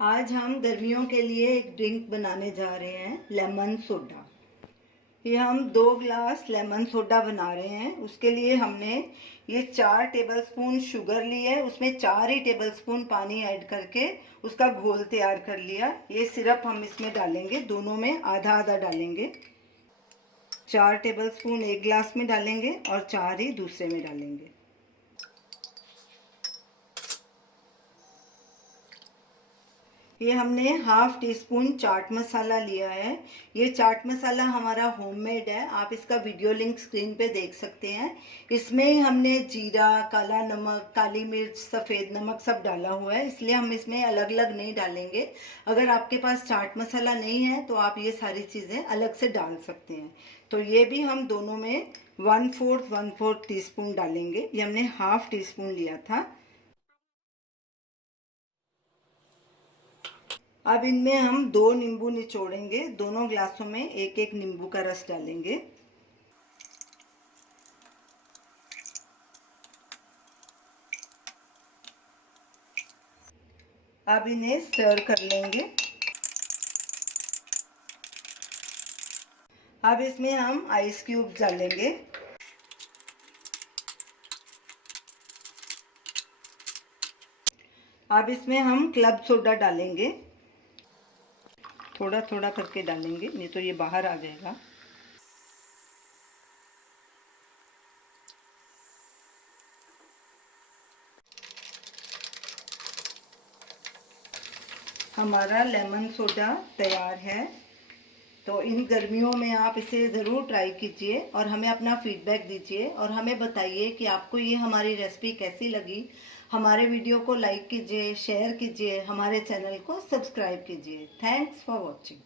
आज हम गर्मियों के लिए एक ड्रिंक बनाने जा रहे हैं, लेमन सोडा। ये हम 2 ग्लास लेमन सोडा बना रहे हैं। उसके लिए हमने ये 4 टेबलस्पून शुगर ली है, उसमें 4 ही टेबलस्पून पानी ऐड करके उसका घोल तैयार कर लिया। ये सिरप हम इसमें डालेंगे, दोनों में आधा आधा डालेंगे। 4 टेबलस्पून एक ग्लास में डालेंगे और 4 ही दूसरे में डालेंगे। ये हमने half tea spoon chaat masala लिया है। ये चाट मसाला हमारा होममेड है, आप इसका वीडियो लिंक स्क्रीन पे देख सकते हैं। इसमें हमने जीरा, काला नमक, काली मिर्च, सफ़ेद नमक सब डाला हुआ है, इसलिए हम इसमें अलग अलग नहीं डालेंगे। अगर आपके पास चाट मसाला नहीं है तो आप ये सारी चीज़ें अलग से डाल सकते हैं। तो ये भी हम दोनों में 1/4 टी स्पून डालेंगे। ये हमने हाफ टी स्पून लिया था। अब इनमें हम 2 नींबू निचोड़ेंगे, दोनों ग्लासों में एक एक नींबू का रस डालेंगे। अब इन्हें स्टर कर लेंगे। अब इसमें हम आइस क्यूब्स डालेंगे। अब इसमें हम क्लब सोडा डालेंगे, थोड़ा थोड़ा करके डालेंगे, नहीं तो ये बाहर आ जाएगा। हमारा लेमन सोडा तैयार है। तो इन गर्मियों में आप इसे ज़रूर ट्राई कीजिए और हमें अपना फीडबैक दीजिए और हमें बताइए कि आपको ये हमारी रेसिपी कैसी लगी। हमारे वीडियो को लाइक कीजिए, शेयर कीजिए, हमारे चैनल को सब्सक्राइब कीजिए। Thanks for watching.